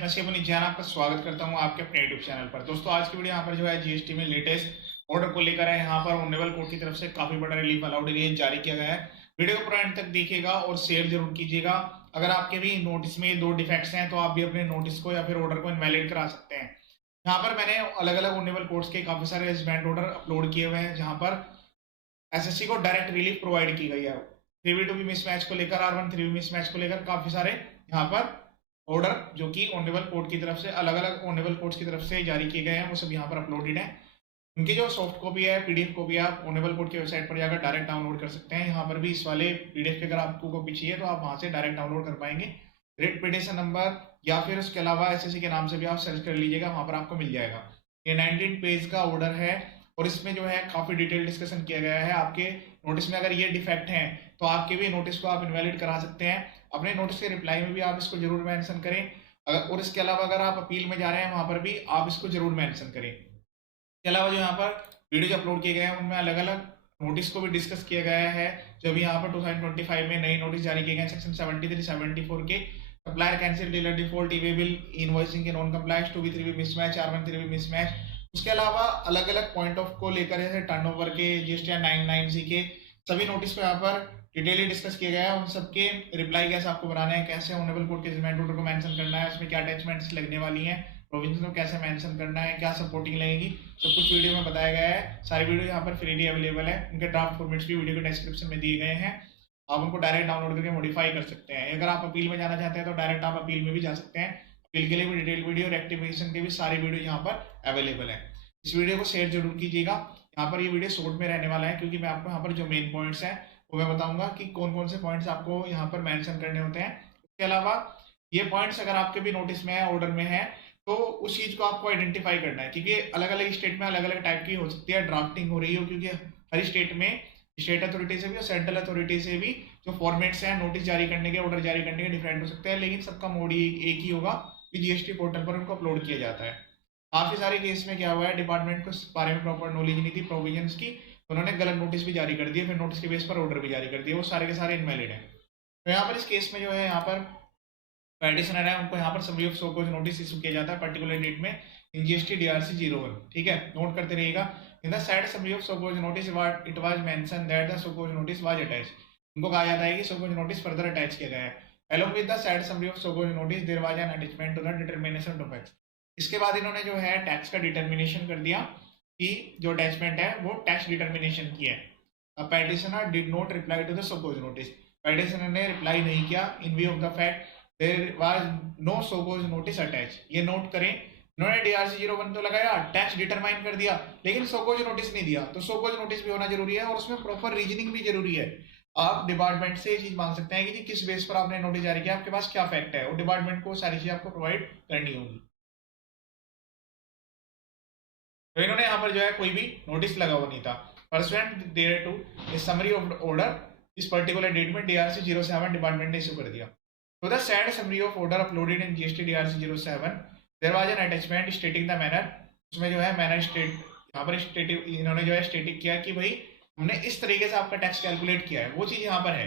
Friends, मैं शिवनी जैन आपका स्वागत करता हूं आपके अपने यूट्यूब चैनल पर। दोस्तों, आज की वीडियो यहाँ पर जो है जीएसटी में लेटेस्ट ऑर्डर को लेकर है। यहाँ पर ऑनरेबल कोर्ट की तरफ से काफी बड़ा रिलीफ अलाउड एरिया जारी किया गया है। वीडियो को पूरा एंड तक देखिएगा और शेयर जरूर कीजिएगा। अगर आपके भी नोटिस में दो डिफेक्ट्स हैं तो आप भी अपने नोटिस को या फिर ऑर्डर को इनवैलिड करा सकते हैं। यहाँ पर मैंने अलग अलग ऑनरेबल कोर्ट्स के काफी सारे जजमेंट ऑर्डर अपलोड किए हुए हैं, जहां पर एसएससी को डायरेक्ट रिलीफ प्रोवाइड की गई है। 3v2 मिसमैच को लेकर, R1 3v मिसमैच को लेकर काफी सारे यहाँ पर ऑर्डर जो कि ऑनरेबल कोर्ट की तरफ से, अलग अलग ऑनरेबल कोर्ट्स की तरफ से जारी किए गए हैं, वो सब यहाँ पर अपलोडेड है। उनकी जो सॉफ्ट कॉपी है, पीडीएफ कॉपी, आप ऑनरेबल कोर्ट की वेबसाइट पर जाकर डायरेक्ट डाउनलोड कर सकते हैं। यहाँ पर भी इस वाले पीडीएफ की अगर आपको कॉपी चाहिए तो आप वहां से डायरेक्ट डाउनलोड कर पाएंगे। रिट पिटिशन नंबर या फिर उसके अलावा एसएससी के नाम से भी आप सर्च कर लीजिएगा, वहां पर आपको मिल जाएगा। ये 19 पेज का ऑर्डर है और इसमें जो है काफी डिटेल डिस्कशन किया गया है। आपके नोटिस में अगर ये डिफेक्ट है तो आपके भी नोटिस को आप इनवैलिड करा सकते हैं। अपने नोटिस के रिप्लाई में भी आप इसको जरूर मेंशन करें। और इसके अलावा अगर आप अपील में जा रहे हैं वहां पर भी आप इसको जरूर मेंशन करें। इसके अलावा जो यहाँ पर वीडियो अपलोड किए गए हैं उनमें अलग अलग नोटिस को भी डिस्कस किया गया है। जब यहाँ पर 2025 में नए नोटिस जारी किए गए सेक्शन 73 74 के supplier cancel dealer default e way bill invoicing के non compliance 2v 3v mismatch R1 3v mismatch. उसके अलावा अलग अलग पॉइंट ऑफ को लेकर जैसे टर्नओवर के, जीएसटी 99C के सभी नोटिस को यहाँ पर डिटेली डिस्कस किया गया है। उन सबके रिप्लाई कैसे आपको बनाना है, कैसे ऑनरेबल कोर्ट के जजमेंट ऑर्डर को मेंशन करना है, उसमें क्या अटैचमेंट्स लगने वाली हैं, प्रोविजन को कैसे मेंशन करना है, क्या सपोर्टिंग लगेगी, सब कुछ वीडियो में बताया गया है। सारी वीडियो यहाँ पर फ्रीली अवेलेबल है। उनके ड्राफ्ट फॉर्मेट्स भी वीडियो के डिस्क्रिप्शन में दिए गए हैं। आप उनको डायरेक्ट डाउनलोड करके मॉडिफाई कर सकते हैं। अगर आप अपील में जाना चाहते हैं तो डायरेक्ट आप अपील में भी जा सकते हैं। अपील के लिए भी डिटेल वीडियो, रेक्टिफिकेशन के भी सारे वीडियो यहाँ पर अवेलेबल है। इस वीडियो को शेयर जरूर कीजिएगा। यहाँ पर ये वीडियो शॉर्ट में रहने वाला है क्योंकि मैं आपको यहाँ पर जो मेन पॉइंट्स हैं वो मैं बताऊंगा कि कौन कौन से पॉइंट्स आपको यहाँ पर मेंशन करने होते हैं। इसके अलावा ये पॉइंट्स अगर आपके भी नोटिस में है, ऑर्डर में है, तो उस चीज को आपको आइडेंटिफाई करना है क्योंकि अलग अलग स्टेट में अलग अलग टाइप की हो सकती है ड्राफ्टिंग हो रही हो, क्योंकि हर स्टेट में स्टेट अथॉरिटी से भी और सेंट्रल अथॉरिटी से भी जो फॉर्मेट्स हैं नोटिस जारी करने के, ऑर्डर जारी करने के डिफरेंट हो सकते हैं, लेकिन सबका मोड एक ही होगा कि जीएसटी पोर्टल पर उनको अपलोड किया जाता है। काफी सारे केस में क्या हुआ है, डिपार्टमेंट को इस बारे में प्रॉपर नॉलेज नहीं थी प्रोविजंस की, उन्होंने गलत नोटिस भी जारी कर दिए, फिर नोटिस के बेस पर ऑर्डर भी जारी कर दिए, वो सारे के सारे इनवैलिड है। तो यहाँ पर इस केस में जो है यहाँ पर पेटिशनर है उनको यहाँ पर summary of so cause notice issue किया जाता है पर्टिकुलर डेट में इन जीएसटी डीआरसी 01। ठीक है, नोट करते रहिएगा। In the side summary of so cause notice it was mention that the show cause notice was attached. उनको कहा जाता है कि सो कॉज नोटिस फर्दर अटैच किया गया है। along with the said summary of so called notice there was an attachment to the determination of tax। इसके बाद इन्होंने जो है टैक्स का डिटर्मिनेशन कर दिया कि जो अटैचमेंट है वो टैक्स डिटर्मिनेशन की है। Petitioner did not reply to the show cause notice. Petitioner ने रिप्लाई नहीं किया in view of the fact there was no show cause notice attach. ये नोट करें, इन्होंने डीआरसी 01 तो लगाया, टैक्स डिटरमाइन कर दिया, लेकिन सो कॉज नोटिस नहीं दिया। तो सो कॉज नोटिस भी होना जरूरी है और उसमें प्रॉपर रीजनिंग भी जरूरी है। आप डिपार्टमेंट से ये चीज मांग सकते हैं कि किस बेस पर आपने नोटिस जारी किया, आपके पास क्या फैक्ट है, और डिपार्टमेंट को सारी चीज आपको प्रोवाइड करनी होगी। तो इन्होंने यहाँ पर जो है कोई भी नोटिस लगा हुआ नहीं था। Pursuant there to summary of order इस पर्टिकुलर डेट में डीआरसी 07 डिपार्टमेंट ने इशू कर दिया। तो the said summary of order uploaded in GST DRC 07 there was an attachment stating the manner. उसमें जो है मैनर स्टेट, यहाँ पर स्टेटिव इन्होंने जो है स्टेटिक किया कि भाई हमने इस तरीके से आपका टैक्स कैलकुलेट किया है, वो चीज यहाँ पर है।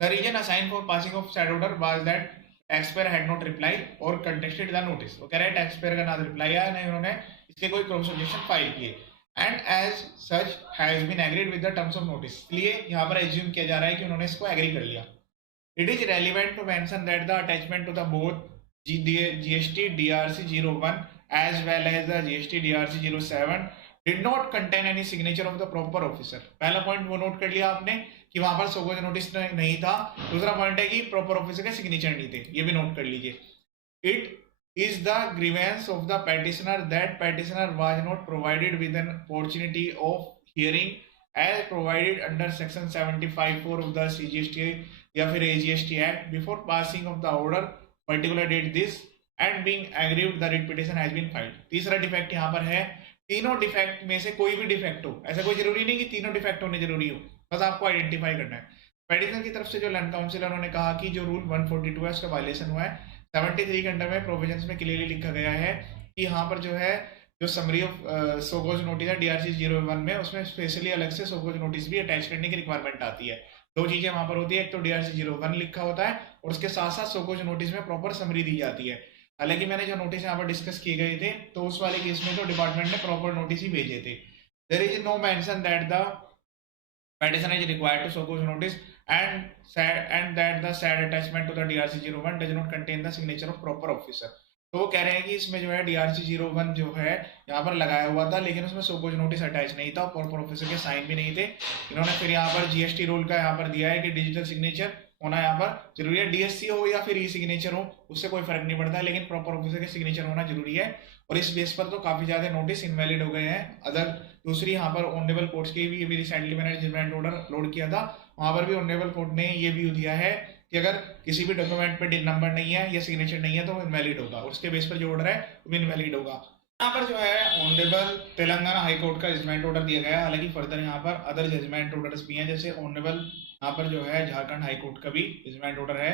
The reason assign for passing of said order was that taxpayer had not reply और कंटेस्टेड द नोटिस। वो कह रहे हैं टैक्सपेयर का ना रिप्लाई आया, नहीं उन्होंने इसके कोई क्रॉस ऑब्जेक्शन फाइल किए। And as such has been agreed with the terms of notice. इसलिए यहाँ पर एज्यूम किया जा रहा है कि उन्होंने इसको एग्री कर लिया। It is relevant to mention that the attachment to the both GST DRC 01 as well as the GST DRC 07 did not contain any signature of the proper officer. पहला पॉइंट वो नोट कर लिया आपने कि वहां पर सो कॉज नोटिस नहीं था। दूसरा पॉइंट है कि प्रॉपर ऑफिसर के सिग्नेचर नहीं थे, ये भी नोट कर लीजिए। It is the grievance of the petitioner that petitioner was not provided with an opportunity of hearing as provided under section 75(4) of the CGST या फिर AGST Act before passing of the order particular date this and being aggrieved the writ petition has been filed। तीसरा defect यहाँ पर है, तीनों defect में से कोई भी डिफेक्ट हो, ऐसा कोई जरूरी नहीं कि तीनों डिफेक्ट होने जरूरी हो, बस आपको आइडेंटिफाई करना है। पेटिशनर की तरफ से जो लैंड काउंसिल उन्होंने कहा कि जो रूल 142 है उसका वायलेशन हुआ है। 73 के अंडर में प्रोविजंस में क्लियरली लिखा गया है कि यहाँ पर जो है जो summary of so cause notice है डीआरसी 01 में, उसमें स्पेशली अलग से सो कॉज नोटिस भी अटैच करने की रिक्वायरमेंट आती है। दो चीजें वहां पर होती है, एक तो DRC-01 लिखा होता है और उसके साथ साथ सोकोज नोटिस में प्रॉपर समरी दी जाती है। हालांकि मैंने जो नोटिस यहाँ पर डिस्कस किए गए थे तो उस वाले केस में तो डिपार्टमेंट ने प्रॉपर नोटिस ही भेजे थे। There is no mention that the petition is required to so cause notice and that the said attachment to the DRC-01 does not contain the signature of proper officer। तो वो कह रहे हैं कि इसमें जो है DRC-01 जो है यहाँ पर लगाया हुआ था लेकिन उसमें सो कॉज नोटिस अटैच नहीं था, प्रॉपर ऑफिसर के साइन भी नहीं थे। इन्होंने फिर यहाँ पर GST रूल का यहाँ पर दिया है कि डिजिटल सिग्नेचर होना यहाँ पर जरूरी है, DSC हो या फिर ई सिग्नेचर हो उससे कोई फर्क नहीं पड़ता है, लेकिन प्रॉपर ऑफिसर के सिग्नेचर होना जरूरी है। और इस बेस पर तो काफी ज्यादा नोटिस इनवैलिड हो गए हैं। अदर दूसरी यहाँ पर ऑनरेबल कोर्ट्स की भी अभी रिसेंटली मैंने जजमेंट ऑर्डर अपलोड किया था, वहां पर भी ऑनरेबल कोर्ट ने ये व्यू दिया है कि अगर किसी भी डॉक्यूमेंट पे डिन नंबर नहीं है या सिग्नेचर नहीं है तो वो इनवैलिड होगा, उसके बेस पर जो ऑर्डर है वो इनवैलिड होगा। यहाँ पर जो है ऑनरेबल तेलंगाना हाई कोर्ट का जजमेंट ऑर्डर दिया गया है। हालांकि फर्दर यहाँ पर अदर जजमेंट ऑर्डर्स भी हैं, जैसे ऑनरेबल यहाँ पर जो है झारखंड हाई कोर्ट का भी जजमेंट ऑर्डर है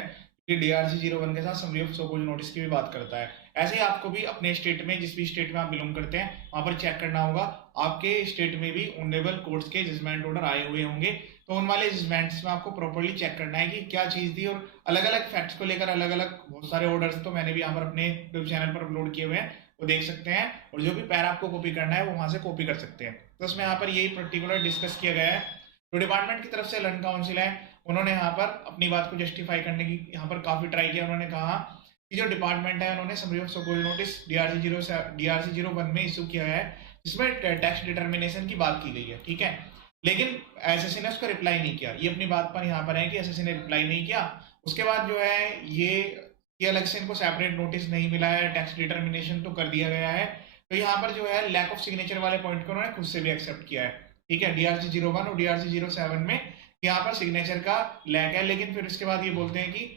कि DRC-01 के साथ summary of so cause notice की भी बात करता है। ऐसे ही आपको भी अपने स्टेट में, जिस भी स्टेट में आप बिलोंग करते हैं वहां पर चेक करना होगा आपके स्टेट में भी ऑनरेबल कोर्ट्स के जजमेंट ऑर्डर आए हुए होंगे, तो उन वाले जजमेंट्स में आपको प्रॉपर्ली चेक करना है कि क्या चीज थी। और अलग अलग फैक्ट्स को लेकर अलग अलग बहुत सारे ऑर्डर्स तो मैंने भी यहाँ पर अपने यूट्यूब चैनल पर अपलोड किए हुए हैं, वो देख सकते हैं, और जो भी पैरा आपको कॉपी करना है वो वहां से कॉपी कर सकते हैं। तो उसमें यहाँ पर यही पर्टिकुलर डिस्कस किया गया है। तो डिपार्टमेंट की तरफ से लर्न काउंसिल है, उन्होंने यहाँ पर अपनी बात को जस्टिफाई करने की यहाँ पर काफी ट्राई किया। उन्होंने कहा कि जो डिपार्टमेंट है उन्होंने summary of so cause notice DRC-01 में इशू किया है जिसमें टैक्स डिटर्मिनेशन की बात की गई है, ठीक है, लेकिन एसएससी ने उसका रिप्लाई नहीं किया। ये अपनी बात पर यहाँ पर है कि एसएससी ने रिप्लाई नहीं किया। उसके बाद जो है ये अलग से इनको सेपरेट नोटिस नहीं मिला है, टैक्स डिटर्मिनेशन तो कर दिया गया है। तो यहाँ पर जो है लैक ऑफ सिग्नेचर वाले पॉइंट को उन्होंने खुद से भी एक्सेप्ट किया है, ठीक है। DRC-01 और DRC-07 में यहाँ पर सिग्नेचर का लैक है, लेकिन फिर उसके बाद ये बोलते हैं कि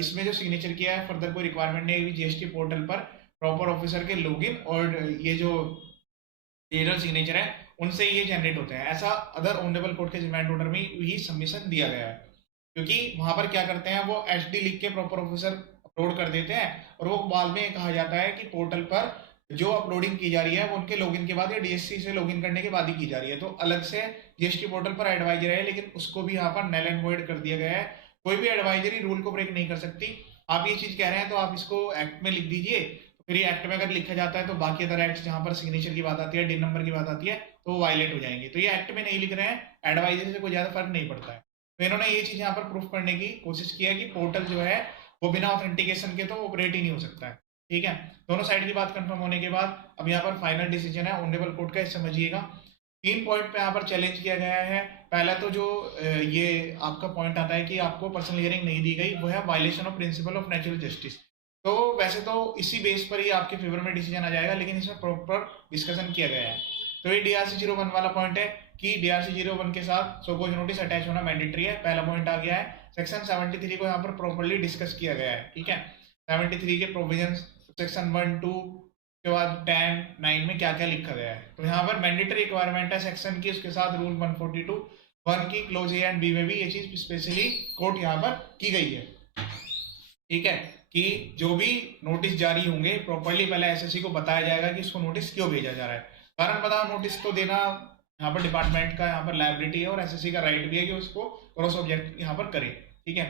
इसमें जो सिग्नेचर किया है फर्दर कोई रिक्वायरमेंट नहीं है, GST पोर्टल पर प्रॉपर ऑफिसर के लॉगिन और ये जो डिजिटल सिग्नेचर है उनसे ये जनरेट होते हैं। ऐसा अदर ऑनरेबल कोर्ट के जजमेंट ऑर्डर में ही सबमिशन दिया गया है, क्योंकि वहां पर क्या करते हैं वो HD लिख के प्रॉपर ऑफिसर अपलोड कर देते हैं और वो बाद में कहा जाता है कि पोर्टल पर जो अपलोडिंग की जा रही है वो उनके लॉगिन के बाद या DSC से लॉगिन करने के बाद ही की जा रही है। तो अलग से GST पोर्टल पर एडवाइजर है, लेकिन उसको भी यहाँ पर नल एंड वॉइड कर दिया गया है। कोई भी एडवाइजरी रूल को ब्रेक नहीं कर सकती। आप ये चीज कह रहे हैं तो आप इसको एक्ट में लिख दीजिए, तो फिर ये एक्ट में अगर लिखा जाता है तो बाकी अदर एक्ट जहां पर सिग्नेचर की बात आती है, डिन नंबर की बात आती है, तो वो वायलेट हो जाएंगे। तो ये एक्ट में नहीं लिख रहे हैं, एडवाइजरी से कोई ज्यादा फर्क नहीं पड़ता है। तो इन्होंने ये चीज यहाँ पर प्रूफ करने की कोशिश की है कि पोर्टल जो है वो बिना ऑथेंटिकेशन के तो ऑपरेट ही नहीं हो सकता है, ठीक है। दोनों साइड की बात कंफर्म होने के बाद अब यहाँ पर फाइनल डिसीजन है ऑनरेबल कोर्ट का, समझिएगा। 3 पॉइंट पे यहाँ पर चैलेंज किया गया है। पहला तो जो ये आपका पॉइंट आता है कि आपको पर्सनल हियरिंग नहीं दी गई, वो है violation of principle of natural justice. तो वैसे तो इसी बेस पर ही आपके फेवर में डिसीजन आ जाएगा, लेकिन इसमें प्रॉपर डिस्कशन किया गया है। तो ये DRC-01 वाला पॉइंट है कि DRC-01 के साथ सो कॉज नोटिस अटैच होना मैंडेटरी है, पहला पॉइंट आ गया है। सेक्शन 73 को यहाँ पर प्रॉपरली डिस्कस किया गया है, ठीक है। 73 के प्रोविजंस सेक्शन 1, 2 के बाद 10, 9 में क्या क्या लिखा गया है। तो यहाँ पर मैंडेटरी रिक्वायरमेंट है सेक्शन की, उसके साथ रूल 142 1 की क्लोज ए एंड बी में भी ये चीज स्पेशली कोट यहाँ पर की गई है, ठीक है, कि जो भी नोटिस जारी होंगे प्रॉपरली पहले एसएससी को बताया जाएगा कि इसको नोटिस क्यों भेजा जा रहा है। कारण बताओ नोटिस को देना यहाँ पर डिपार्टमेंट का यहाँ पर लायबिलिटी है और एसएससी का राइट भी है कि उसको क्रॉस ऑब्जेक्ट यहाँ पर करे, ठीक है।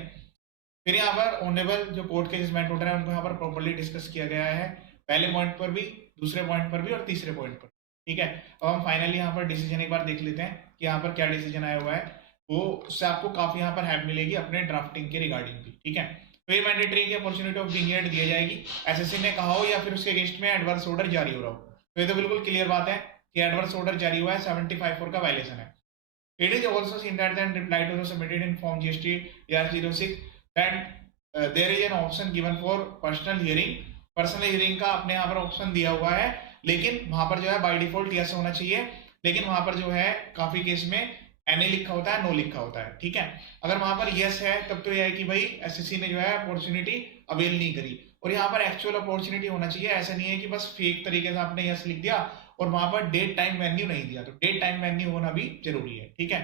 फिर यहाँ पर ऑनरेबल जो कोर्ट के जजमेंट ऑर्डर है उनको यहाँ पर प्रॉपरली डिस्कस किया गया है, पहले पॉइंट पर भी, दूसरे पॉइंट पर भी और तीसरे पॉइंट पर, ठीक है। अब हम फाइनली यहाँ पर डिसीजन एक बार देख लेते हैं कि यहाँ पर क्या डिसीजन आया हुआ है, वो उससे आपको काफी यहाँ पर हेल्प मिलेगी अपने ड्राफ्टिंग के रिगार्डिंग भी, ठीक है। तो ये मैंडेटरी की अपॉर्चुनिटी ऑफ बीइंग हेड दिया जाएगी, एसएससी ने कहा हो या फिर उसके अगेंस्ट में एडवर्स ऑर्डर जारी हो रहा हो। तो ये तो बिल्कुल क्लियर बात है कि एडवर्स ऑर्डर जारी हुआ है, 75(4) का वायलेशन है। It is also seen that than reply to the submitted in form GST DRC-06 that there is an option given for personal hearing. Personal hearing का अपने यहाँ पर ऑप्शन दिया हुआ है, लेकिन वहां पर जो है बाय डिफॉल्ट यस होना चाहिए, लेकिन वहां पर जो है काफी केस में NA लिखा होता है, नो लिखा होता है, ठीक है। अगर वहां पर यस है तब तो यह है कि भाई एसएससी ने जो है अपॉर्चुनिटी अवेल नहीं करी, और यहाँ पर एक्चुअल अपॉर्चुनिटी होना चाहिए। ऐसा नहीं है कि बस फेक तरीके से आपने यस लिख दिया और वहां पर डेट टाइम वेन्यू नहीं दिया, तो डेट टाइम वेन्यू होना भी जरूरी है, ठीक है।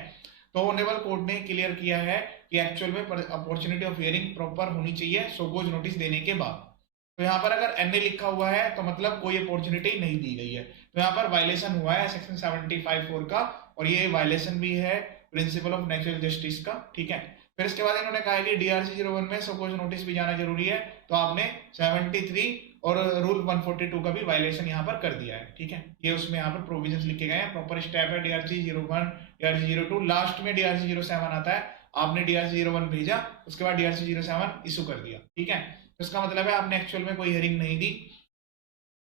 तो ऑनरेबल कोर्ट ने क्लियर किया है कि एक्चुअल में अपॉर्चुनिटी ऑफ हियरिंग प्रॉपर होनी चाहिए सोकोज नोटिस देने के बाद। तो यहाँ पर अगर NA लिखा हुआ है तो मतलब कोई अपॉर्चुनिटी नहीं दी गई है, तो यहाँ पर वायलेशन हुआ है सेक्शन 75(4) का, और ये वायलेशन भी है प्रिंसिपल ऑफ नेचुरल जस्टिस का, ठीक है। फिर इसके बाद इन्होंने कहा है कि DRC 01 में सपोज नोटिस भी जाना जरूरी है, तो आपने 73 और रूल 142 का भी वायलेशन यहाँ पर कर दिया है, ठीक है। ये उसमें यहाँ पर प्रोविजंस लिखे गए हैं, प्रॉपर स्टेप है। DRC 01, DRC 02, लास्ट में DRC 07 आता है। आपने DRC 01 भेजा, उसके बाद DRC 07 इशू कर दिया, ठीक है। तो इसका मतलब है आपने एक्चुअल में कोई हियरिंग नहीं दी।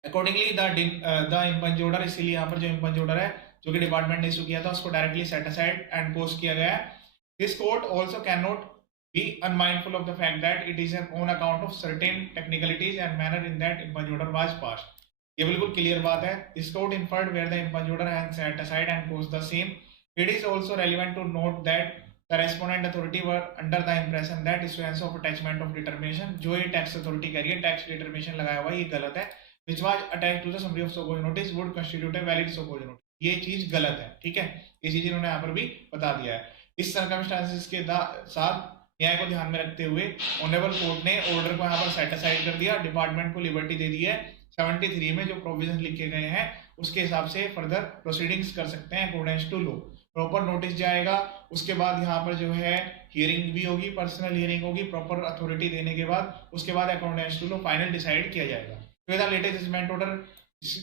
अकॉर्डिंगली द इम्पंज ऑर्डर, इसीलिए यहाँ पर जो इम्पंज ऑर्डर है जो कि डिपार्टमेंट ने इशू किया था, उसको directly set aside and post किया गया है। This court also can not be unmindful of the fact that it is on account of certain technicalities and manner in that impunge order was passed। ये बिल्कुल clear बात है। This court inferred where the impunge order has set aside and posed the same। It is also relevant to note that the respondent authority were under the impression that issuance of attachment of determination, जो ये tax authority कह रही है, tax determination लगाया हुआ है, ये गलत है। which was attached to the summary of so-called notice would constitute a valid so-called notice। ये चीज गलत है, ठीक है। ये चीज इन्होंने यहाँ पर भी बता दिया है। इस सर्कमस्टांसेस के साथ न्याय को ध्यान में रखते हुए ऑनरेबल कोर्ट ने ऑर्डर को यहाँ पर सेट असाइड कर दिया, डिपार्टमेंट को लिबर्टी दे दी है। 73 में जो प्रोविजन लिखे गए हैं उसके हिसाब से फर्दर प्रोसीडिंग्स कर सकते हैं according to law. Proper notice जाएगा, उसके बाद यहाँ पर जो है हियरिंग भी होगी, पर्सनल हियरिंग होगी प्रॉपर अथॉरिटी देने के बाद, उसके बाद according to law final decide किया जाएगा। तो लेटेस्ट जजमेंट ऑर्डर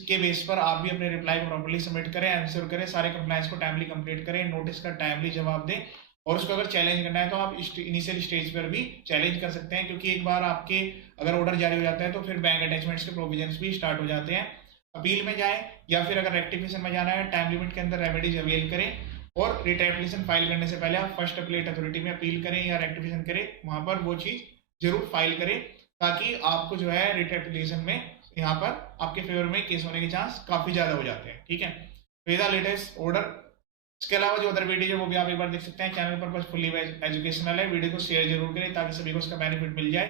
के बेस पर आप भी अपने रिप्लाई को प्रॉपर्ली सबमिट करें, आंसर करें, सारे कंप्लायंस को टाइमली कंप्लीट करें, नोटिस का टाइमली जवाब दें। और उसको अगर चैलेंज करना है तो आप इनिशियल स्टेज पर भी चैलेंज कर सकते हैं, क्योंकि एक बार आपके अगर ऑर्डर जारी हो जाता है तो फिर बैंक अटैचमेंट्स के प्रोविजंस भी स्टार्ट हो जाते हैं। अपील में जाएं या फिर अगर रेक्टिफिकेशन में जाना है, टाइम लिमिट के अंदर रेमेडीज अवेल करें। और रिट एप्लीकेशन फाइल करने से पहले आप फर्स्ट अपीलेट अथॉरिटी में अपील करें या रेक्टिफिकेशन करें, वहां पर वो चीज जरूर फाइल करें, ताकि आपको जो है रिट एप्लीकेशन में यहाँ पर आपके फेवर में केस होने के चांस काफी ज्यादा हो जाते हैं, ठीक है। तो ये था लेटेस्ट ऑर्डर। इसके अलावा जो अदर वीडियो है वो भी आप एक बार देख सकते हैं। चैनल पर बस फुल्ली एजुकेशनल है, वीडियो को शेयर जरूर करें ताकि सभी को उसका बेनिफिट मिल जाए।